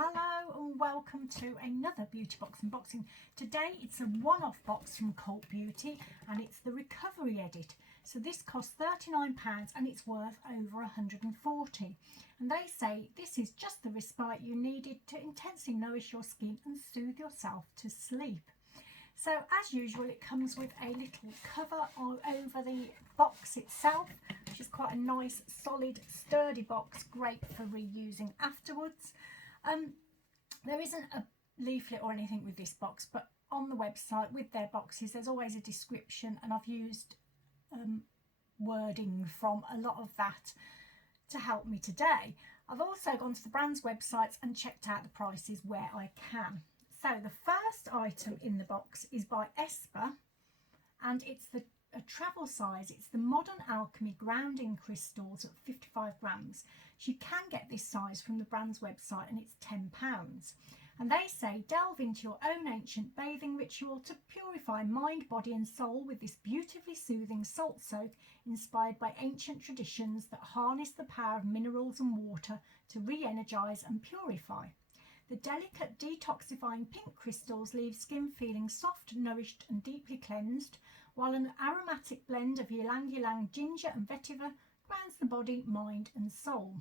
Hello and welcome to another beauty box unboxing. Today it's a one-off box from Cult Beauty and it's the recovery edit. So this costs £39 and it's worth over £140. And they say this is just the respite you needed to intensely nourish your skin and soothe yourself to sleep. So as usual it comes with a little cover over the box itself, which is quite a nice solid sturdy box, great for reusing afterwards. There isn't a leaflet or anything with this box, but on the website with their boxes there's always a description, and I've used wording from a lot of that to help me today. I've also gone to the brand's websites and checked out the prices where I can. So the first item in the box is by Esper, and it's a travel size. It's the Modern Alchemy grounding crystals at 55 grams. You can get this size from the brand's website and it's £10. And they say delve into your own ancient bathing ritual to purify mind, body and soul with this beautifully soothing salt soak inspired by ancient traditions that harness the power of minerals and water to re-energise and purify. The delicate detoxifying pink crystals leave skin feeling soft, nourished and deeply cleansed, while an aromatic blend of ylang ylang, ginger and vetiver grounds the body, mind and soul.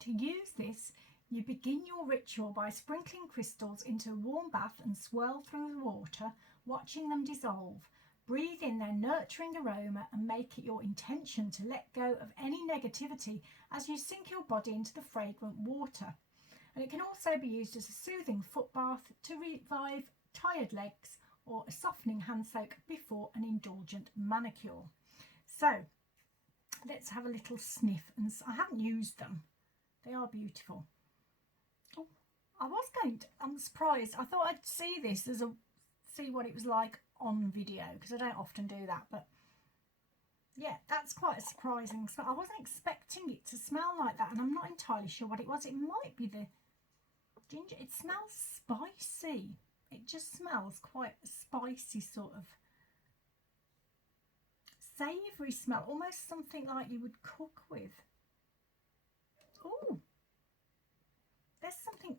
To use this, you begin your ritual by sprinkling crystals into a warm bath and swirl through the water, watching them dissolve. Breathe in their nurturing aroma and make it your intention to let go of any negativity as you sink your body into the fragrant water. And it can also be used as a soothing foot bath to revive tired legs or a softening hand soak before an indulgent manicure. So let's have a little sniff. And I haven't used them. They are beautiful. Oh, I'm surprised. I thought I'd see this see what it was like on video, because I don't often do that, but yeah, that's quite a surprising smell. I wasn't expecting it to smell like that, and I'm not entirely sure what it was. It might be the ginger. It smells spicy. It just smells quite a spicy sort of savoury smell, almost something like you would cook with. Oh, there's something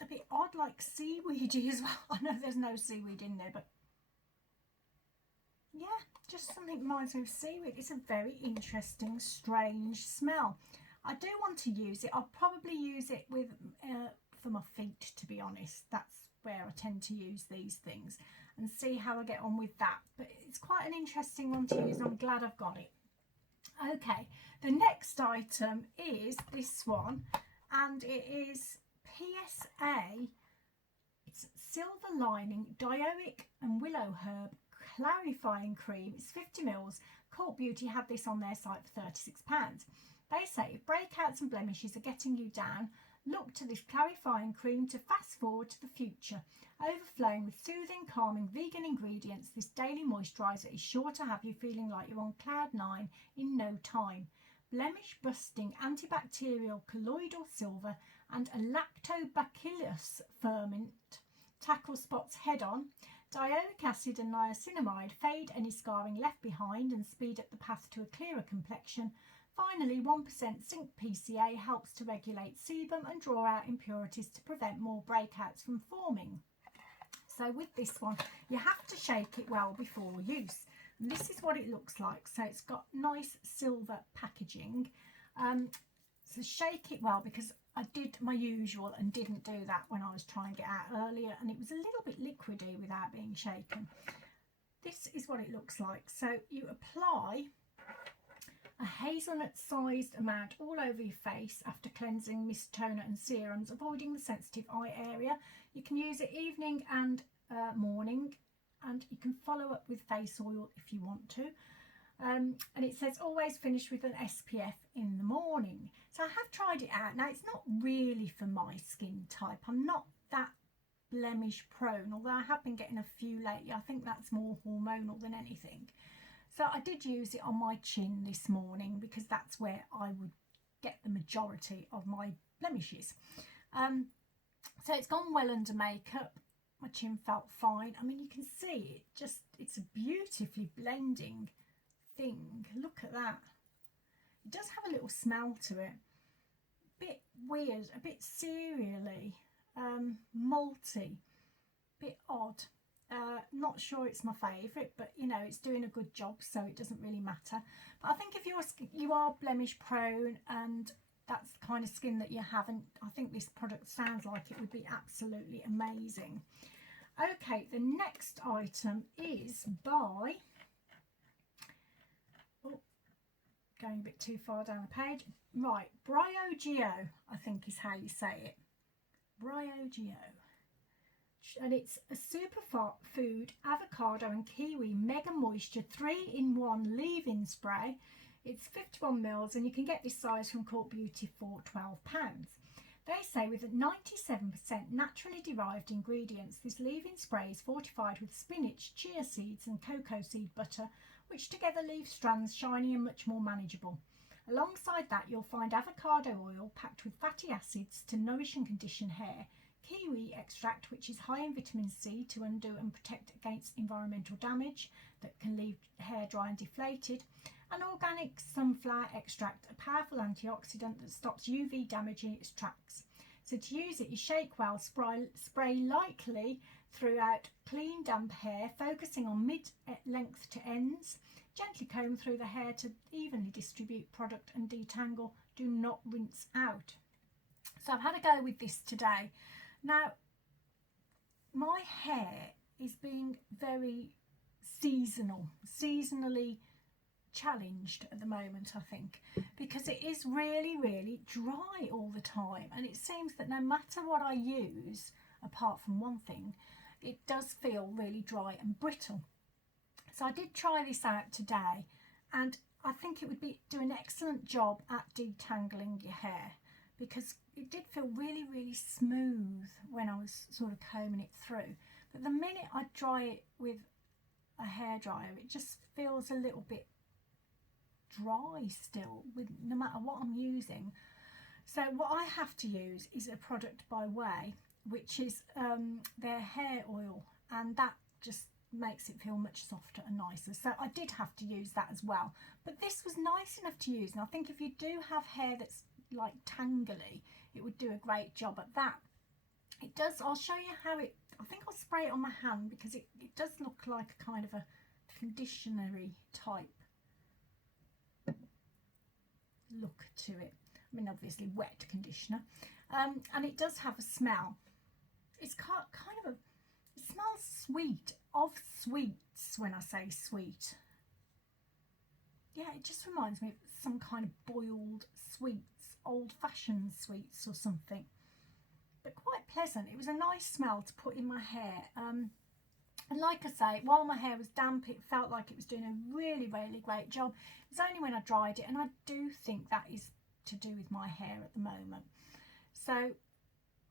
a bit odd, like seaweedy as well. I know there's no seaweed in there, but yeah, just something reminds me of seaweed. It's a very interesting, strange smell. I do want to use it. I'll probably use it with for my feet, to be honest. That's where I tend to use these things, and see how I get on with that. But it's quite an interesting one to use, and I'm glad I've got it. Okay, the next item is this one, and it is PSA. It's Silver Lining Dioic and Willow Herb Clarifying Cream. It's 50 mils. Cult Beauty have this on their site for £36. They say if breakouts and blemishes are getting you down, look to this clarifying cream to fast forward to the future. Overflowing with soothing, calming vegan ingredients, this daily moisturiser is sure to have you feeling like you're on cloud 9 in no time. Blemish busting antibacterial colloidal silver and a lactobacillus ferment tackle spots head on. Dioic acid and niacinamide fade any scarring left behind and speed up the path to a clearer complexion. Finally, 1% zinc PCA helps to regulate sebum and draw out impurities to prevent more breakouts from forming. So with this one, you have to shake it well before use. And this is what it looks like. So it's got nice silver packaging. So shake it well, because I did my usual and didn't do that when I was trying to get out earlier, and it was a little bit liquidy without being shaken. This is what it looks like. So you apply a hazelnut sized amount all over your face after cleansing, mist, toner and serums, avoiding the sensitive eye area. You can use it evening and morning, and you can follow up with face oil if you want to. And it says always finish with an SPF in the morning. So I have tried it out. Now it's not really for my skin type. I'm not that blemish prone, although I have been getting a few lately. I think that's more hormonal than anything. So I did use it on my chin this morning, because that's where I would get the majority of my blemishes. So it's gone well under makeup. My chin felt fine. I mean, you can see it's a beautifully blending thing. Look at that. It does have a little smell to it. bit weird, a bit cereally, malty, bit odd. Not sure it's my favourite, but you know, it's doing a good job, so it doesn't really matter. But I think if you are blemish prone and that's the kind of skin that you haven't, I think this product sounds like it would be absolutely amazing. Okay, the next item is by, oh, going a bit too far down the page, right, Briogeo, I think is how you say it, Briogeo. And it's a superfood avocado and kiwi mega moisture 3-in-1 leave-in spray. It's 51 mils and you can get this size from Court Beauty for £12. They say with 97% naturally derived ingredients, this leave-in spray is fortified with spinach, chia seeds and cocoa seed butter, which together leave strands shiny and much more manageable. Alongside that, you'll find avocado oil packed with fatty acids to nourish and condition hair, kiwi extract, which is high in vitamin C to undo and protect against environmental damage that can leave hair dry and deflated, and organic sunflower extract, a powerful antioxidant that stops UV damage in its tracks. So to use it, you shake well, spray lightly throughout clean damp hair, focusing on mid-length to ends. Gently comb through the hair to evenly distribute product and detangle. Do not rinse out. So I've had a go with this today. Now, my hair is being very seasonally challenged at the moment, I think, because it is really dry all the time, and it seems that no matter what I use, apart from one thing, it does feel really dry and brittle. So I did try this out today, and I think it would do an excellent job at detangling your hair, because it did feel really smooth when I was sort of combing it through. But the minute I dry it with a hairdryer, it just feels a little bit dry still, with no matter what I'm using. So what I have to use is a product by Way, which is their hair oil, and that just makes it feel much softer and nicer. So I did have to use that as well, but this was nice enough to use, and I think if you do have hair that's like tangly, it would do a great job at that. It does, I'll show you how it, I think I'll spray it on my hand because it does look like a kind of a conditioner-y type look to it. I mean, obviously wet conditioner, and it does have a smell. It's kind of it smells sweet, of sweets. When I say sweet, yeah, it just reminds me of some kind of boiled sweets, old-fashioned sweets or something, but quite pleasant. It was a nice smell to put in my hair, and like I say, while my hair was damp, it felt like it was doing a really great job. It was only when I dried it, and I do think that is to do with my hair at the moment. So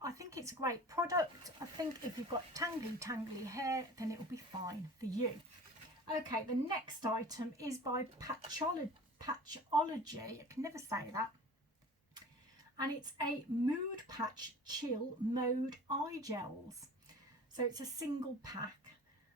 I think it's a great product. I think if you've got tangly hair, then it will be fine for you. Okay, the next item is by Patchology. I can never say that. And it's a Mood Patch Chill Mode Eye Gels. So it's a single pack.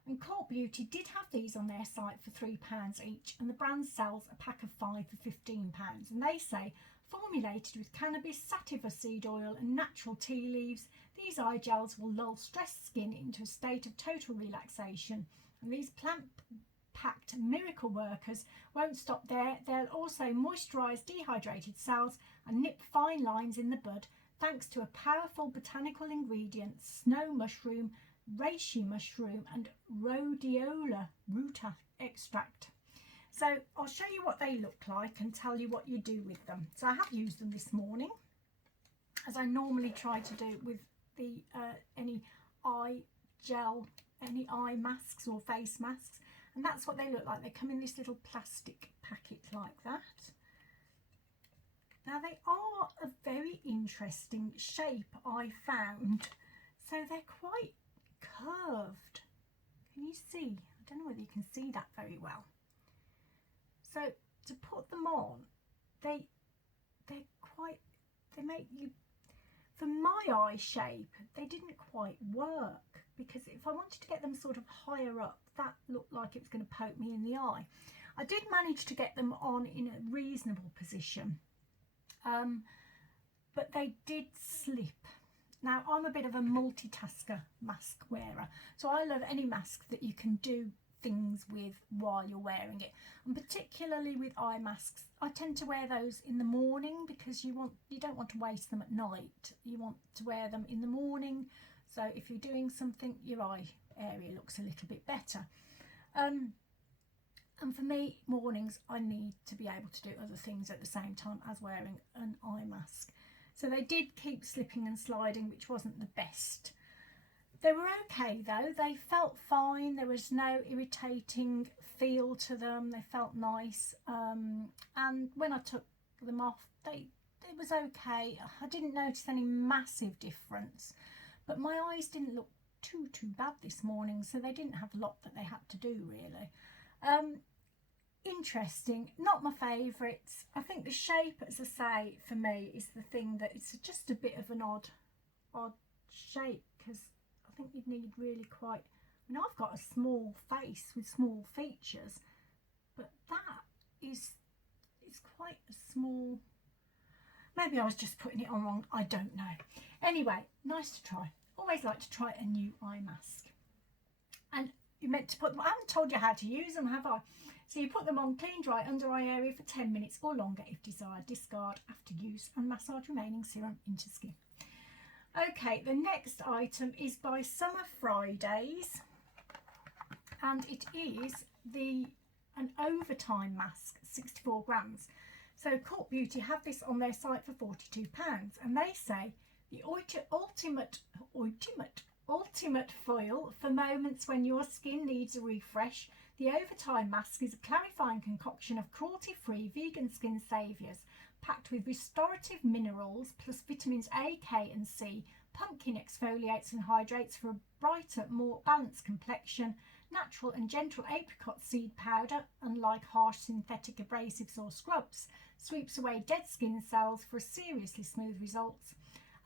And Court Beauty did have these on their site for £3 each, and the brand sells a pack of 5 for £15. And they say, formulated with cannabis, sativa seed oil and natural tea leaves, these eye gels will lull stressed skin into a state of total relaxation. And these plant-packed miracle workers won't stop there. They'll also moisturise dehydrated cells and nip fine lines in the bud, thanks to a powerful botanical ingredient, snow mushroom, reishi mushroom and rhodiola ruta extract. So I'll show you what they look like and tell you what you do with them. So I have used them this morning, as I normally try to do with the any eye gel, any eye masks or face masks, and that's what they look like. They come in this little plastic packet like that. Now they are a very interesting shape, I found. So they're quite curved. Can you see? I don't know whether you can see that very well. So to put them on, they make you, for my eye shape, they didn't quite work, because if I wanted to get them sort of higher up, that looked like it was going to poke me in the eye. I did manage to get them on in a reasonable position, but they did slip. Now, I'm a bit of a multitasker mask wearer, so I love any mask that you can do things with while you're wearing it, and particularly with eye masks. I tend to wear those in the morning because you don't want to waste them at night. You want to wear them in the morning, so if you're doing something, your eye area looks a little bit better. And for me, mornings, I need to be able to do other things at the same time as wearing an eye mask. So they did keep slipping and sliding, which wasn't the best. They were okay though, they felt fine, there was no irritating feel to them, they felt nice, and when I took them off, it was okay. I didn't notice any massive difference, but my eyes didn't look too bad this morning, so they didn't have a lot that they had to do really. Interesting, not my favourites. I think the shape, as I say, for me is the thing that it's just a bit of an odd shape, because I think you'd need really quite, I mean, I've got a small face with small features, but that is, it's quite a small, maybe I was just putting it on wrong, I don't know. Anyway, nice to try. Always like to try a new eye mask. And you meant to put them, I haven't told you how to use them, have I? So you put them on clean, dry, under eye area for 10 minutes or longer if desired. Discard after use and massage remaining serum into skin. Okay, the next item is by Summer Fridays, and it is an overtime mask, 64 grams. So Cult Beauty have this on their site for £42, and they say the ultimate foil for moments when your skin needs a refresh. The Overtime Mask is a clarifying concoction of cruelty-free vegan skin saviours, packed with restorative minerals plus vitamins A, K and C. Pumpkin exfoliates and hydrates for a brighter, more balanced complexion. Natural and gentle apricot seed powder, unlike harsh synthetic abrasives or scrubs, sweeps away dead skin cells for a seriously smooth results.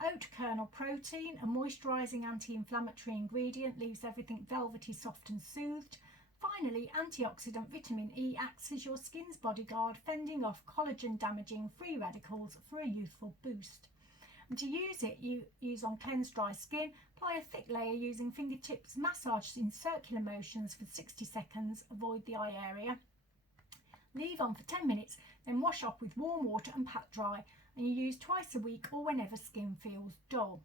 Oat kernel protein, a moisturising anti-inflammatory ingredient, leaves everything velvety, soft and soothed. Finally, antioxidant vitamin E acts as your skin's bodyguard, fending off collagen-damaging free radicals for a youthful boost. And to use it, you use on cleansed dry skin, apply a thick layer using fingertips, massage in circular motions for 60 seconds, avoid the eye area. Leave on for 10 minutes, then wash off with warm water and pat dry, and you use twice a week or whenever skin feels dull.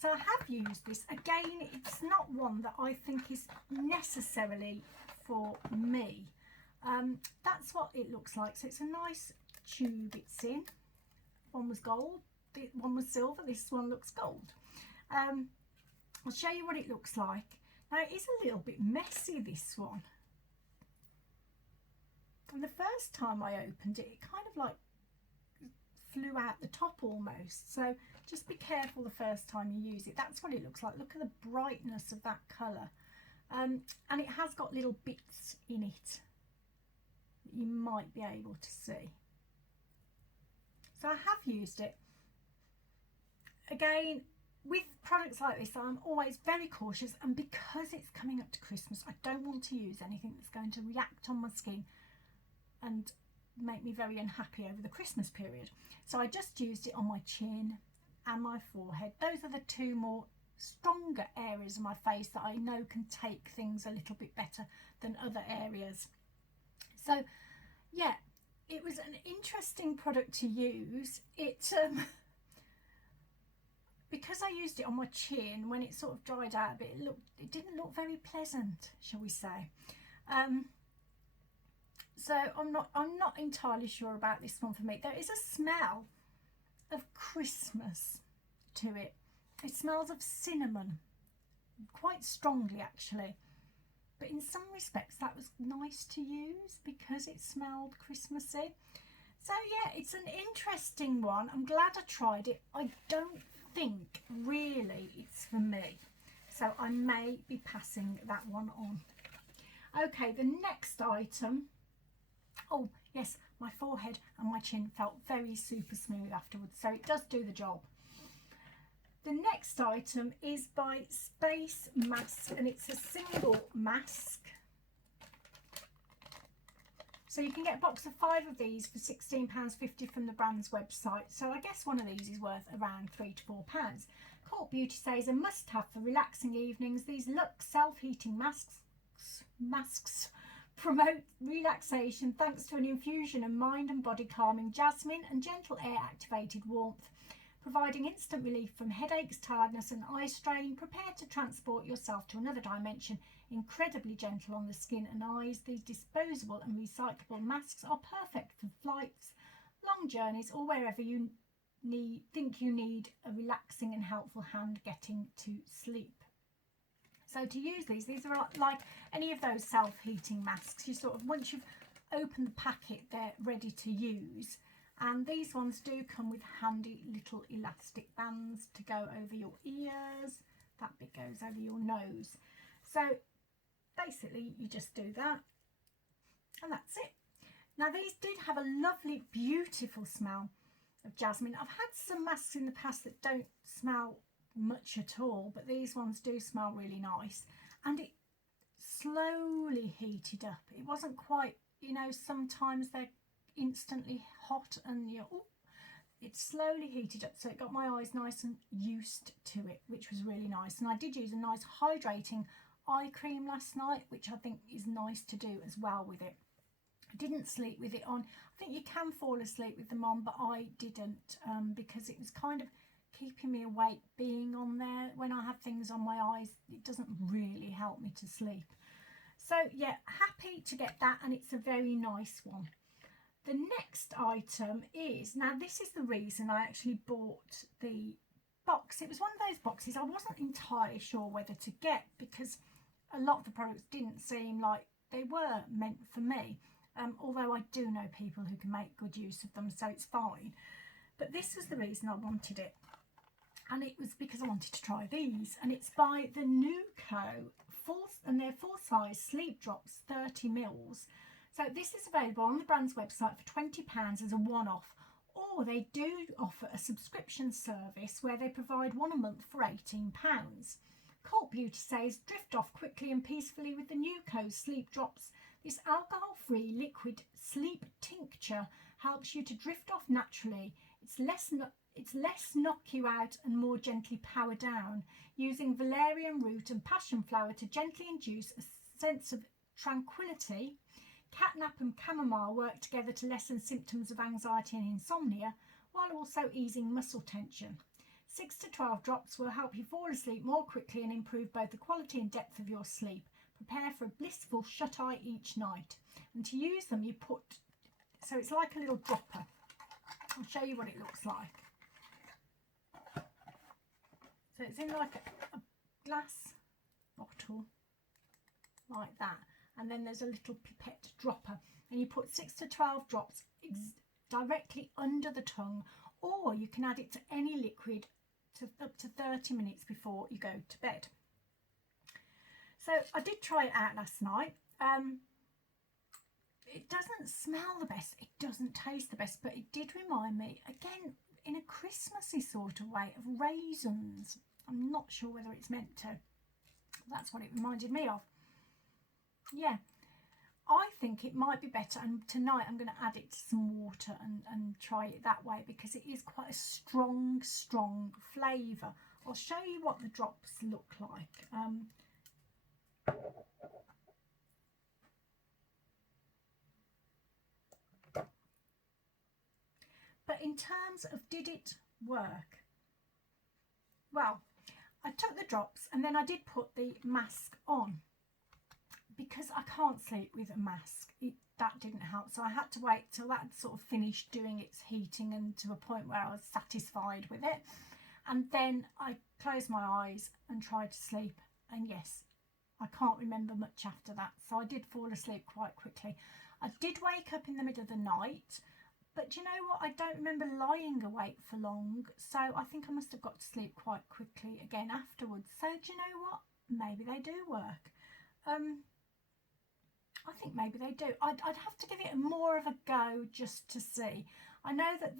So I have used this. Again, it's not one that I think is necessarily for me. That's what it looks like. So it's a nice tube it's in. One was gold, one was silver, this one looks gold. I'll show you what it looks like. Now it is a little bit messy, this one. And the first time I opened it, it kind of like flew out the top almost, so just be careful the first time you use it. That's what it looks like. Look at the brightness of that colour, and it has got little bits in it that you might be able to see. So I have used it. Again, with products like this, I'm always very cautious, and because it's coming up to Christmas, I don't want to use anything that's going to react on my skin and make me very unhappy over the Christmas period. So I just used it on my chin and my forehead. Those are the two more stronger areas of my face that I know can take things a little bit better than other areas. So yeah, it was an interesting product to use. It because I used it on my chin, when it sort of dried out a bit, it didn't look very pleasant, shall we say. So I'm not entirely sure about this one for me. There is a smell of Christmas to it. It smells of cinnamon, quite strongly actually. But in some respects that was nice to use because it smelled Christmassy. So yeah, it's an interesting one. I'm glad I tried it. I don't think really it's for me, so I may be passing that one on. Okay, the next item. Oh yes, my forehead and my chin felt very super smooth afterwards, so it does do the job. The next item is by Space Mask, and it's a single mask. So you can get a box of 5 of these for £16.50 from the brand's website. So I guess one of these is worth around £3 to £4. Cult Beauty says a must-have for relaxing evenings. These Lux self-heating masks promote relaxation thanks to an infusion of mind and body calming jasmine and gentle air activated warmth, providing instant relief from headaches, tiredness and eye strain. Prepare to transport yourself to another dimension. Incredibly gentle on the skin and eyes, these disposable and recyclable masks are perfect for flights, long journeys or wherever you think you need a relaxing and helpful hand getting to sleep. So to use these are like any of those self-heating masks. You sort of, once you've opened the packet, they're ready to use. And these ones do come with handy little elastic bands to go over your ears. That bit goes over your nose. So basically you just do that and that's it. Now these did have a lovely, beautiful smell of jasmine. I've had some masks in the past that don't smell much at all, but these ones do smell really nice, and it slowly heated up. It wasn't quite, you know, sometimes they're instantly hot and it slowly heated up, so it got my eyes nice and used to it, which was really nice. And I did use a nice hydrating eye cream last night, which I think is nice to do as well with it. I didn't sleep with it on. I think you can fall asleep with them on, but I didn't, because it was kind of keeping me awake being on there. When I have things on my eyes, it doesn't really help me to sleep. So yeah, happy to get that, and it's a very nice one. The next item is, now this is the reason I actually bought the box. It was one of those boxes I wasn't entirely sure whether to get, because a lot of the products didn't seem like they were meant for me. Although I do know people who can make good use of them, so it's fine. But this was the reason I wanted it. And it was because I wanted to try these. And it's by the Nuco, and they're full size sleep drops, 30 mils. So this is available on the brand's website for £20 as a one-off. Or they do offer a subscription service where they provide one a month for £18. Cult Beauty says drift off quickly and peacefully with the Nuco sleep drops. This alcohol-free liquid sleep tincture helps you to drift off naturally. It's less knock you out and more gently power down, using valerian root and passion flower to gently induce a sense of tranquility. Catnap and chamomile work together to lessen symptoms of anxiety and insomnia, while also easing muscle tension. 6 to 12 drops will help you fall asleep more quickly and improve both the quality and depth of your sleep. Prepare for a blissful shut-eye each night. And to use them, you put, so it's like a little dropper. I'll show you what it looks like. So it's in like a glass bottle, like that. And then there's a little pipette dropper. And you put 6 to 12 drops directly under the tongue, or you can add it to any liquid up to 30 minutes before you go to bed. So I did try it out last night. It doesn't smell the best, it doesn't taste the best, but it did remind me, again, in a Christmassy sort of way, of raisins. I'm not sure whether it's meant to. That's what it reminded me of. Yeah, I think it might be better, and tonight I'm going to add it to some water and try it that way, because it is quite a strong flavour. I'll show you what the drops look like. But in terms of did it work? Well, I took the drops and then I did put the mask on, because I can't sleep with a mask. That didn't help, so I had to wait till that sort of finished doing its heating and to a point where I was satisfied with it. And then I closed my eyes and tried to sleep, and yes, I can't remember much after that, so I did fall asleep quite quickly. I did wake up in the middle of the night, but you know what, I don't remember lying awake for long, so I think I must have got to sleep quite quickly again afterwards. So do you know what, maybe they do work. I think maybe they do. I'd have to give it more of a go just to see. I know that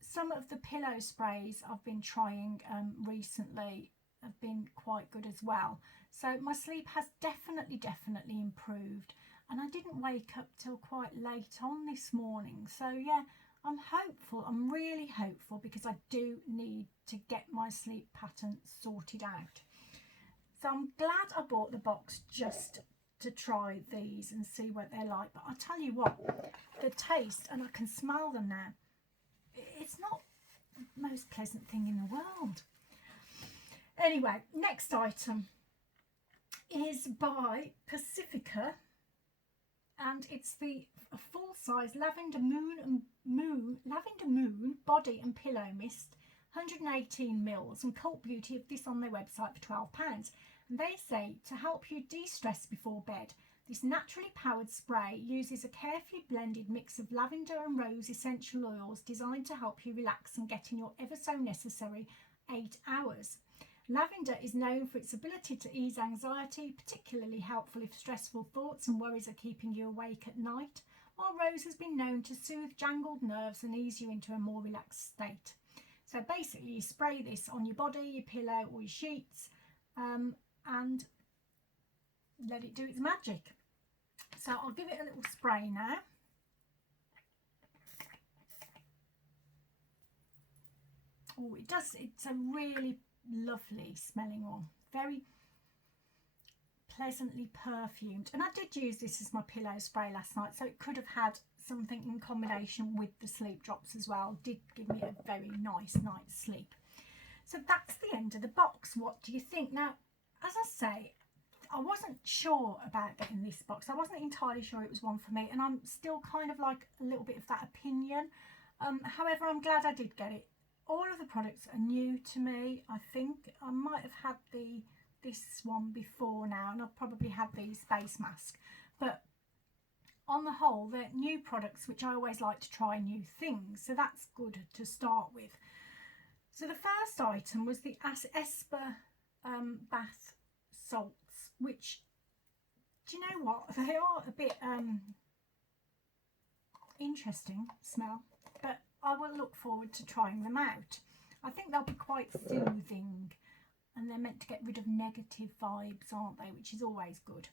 some of the pillow sprays I've been trying recently have been quite good as well. So my sleep has definitely improved. and I didn't wake up till quite late on this morning. So yeah, I'm hopeful. I'm really hopeful, because I do need to get my sleep pattern sorted out. So I'm glad I bought the box just to try these and see what they're like. But I'll tell you what, the taste, and I can smell them now, it's not the most pleasant thing in the world. Anyway, next item is by Pacifica, and it's the full-size Lavender Moon body and pillow mist, 118 mils, and Cult Beauty have this on their website for £12. And they say to help you de-stress before bed, this naturally powered spray uses a carefully blended mix of lavender and rose essential oils designed to help you relax and get in your ever so necessary 8 hours. Lavender is known for its ability to ease anxiety, particularly helpful if stressful thoughts and worries are keeping you awake at night, while rose has been known to soothe jangled nerves and ease you into a more relaxed state. So basically you spray this on your body, your pillow or your sheets, and let it do its magic. So I'll give it a little spray now. Oh, it does, it's a really lovely smelling one, very pleasantly perfumed. And I did use this as my pillow spray last night, so it could have had something in combination with the sleep drops as well. Did give me a very nice night's sleep. So that's the end of the box. What do you think? Now, as I say, I wasn't sure about getting this box. I wasn't entirely sure it was one for me, and I'm still kind of like a little bit of that opinion. However, I'm glad I did get it. All of the products are new to me. I think I might have had this one before now, and I've probably had the space mask, but on the whole they're new products, which I always like to try new things, so that's good to start with. So the first item was the Esper bath salts, which, do you know what, they are a bit interesting smell, but I will look forward to trying them out. I think they'll be quite soothing, and they're meant to get rid of negative vibes, aren't they, which is always good.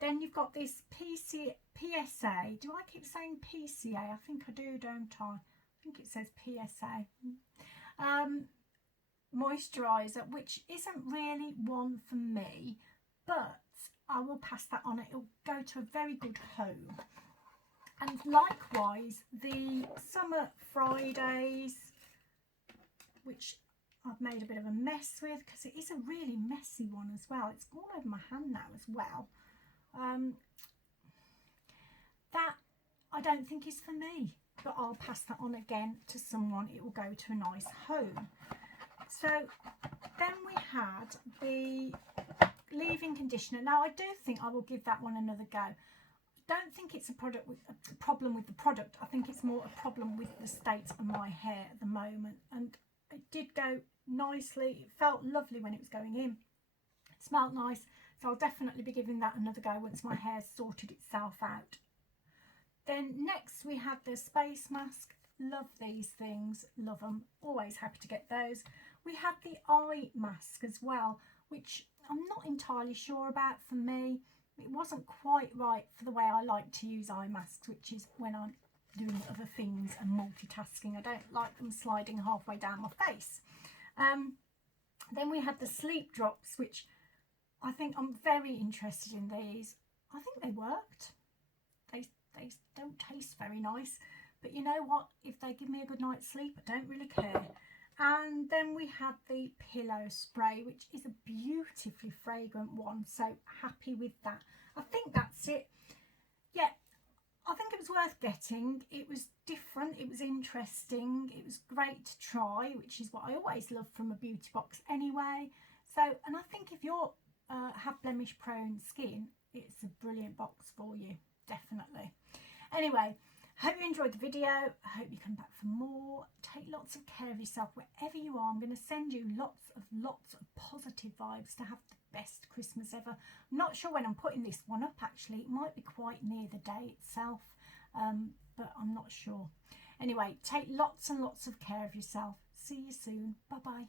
Then you've got this PSA. Do I keep saying PCA? I think I do, don't I? I think it says PSA. Moisturiser, which isn't really one for me, but I will pass that on. It'll go to a very good home. And likewise, the Summer Fridays, which I've made a bit of a mess with, because it is a really messy one as well. It's all over my hand now as well. That I don't think is for me, but I'll pass that on again to someone. It will go to a nice home. So then we had the leave-in conditioner. Now I do think I will give that one another go. Don't think it's a problem with the product. I think it's more a problem with the state of my hair at the moment. And it did go nicely. It felt lovely when it was going in. It smelled nice. So I'll definitely be giving that another go once my hair's sorted itself out. Then next we had the space mask. Love these things. Love them. Always happy to get those. We had the eye mask as well, which I'm not entirely sure about for me. It wasn't quite right for the way I like to use eye masks, which is when I'm doing other things and multitasking. I don't like them sliding halfway down my face. Then we had the sleep drops, which I think I'm very interested in these. I think they worked. They don't taste very nice, but you know what? If they give me a good night's sleep, I don't really care. And then we had the pillow spray, which is a beautifully fragrant one, so happy with that. I think that's it. Yeah, I think it was worth getting. It was different, it was interesting, it was great to try, which is what I always love from a beauty box anyway. So, and I think if you're have blemish prone skin, it's a brilliant box for you, definitely. Anyway, I hope you enjoyed the video. I hope you come back for more. Take lots of care of yourself wherever you are. I'm going to send you lots of positive vibes to have the best Christmas ever. I'm not sure when I'm putting this one up actually. It might be quite near the day itself, but I'm not sure. Anyway, take lots and lots of care of yourself. See you soon. Bye bye.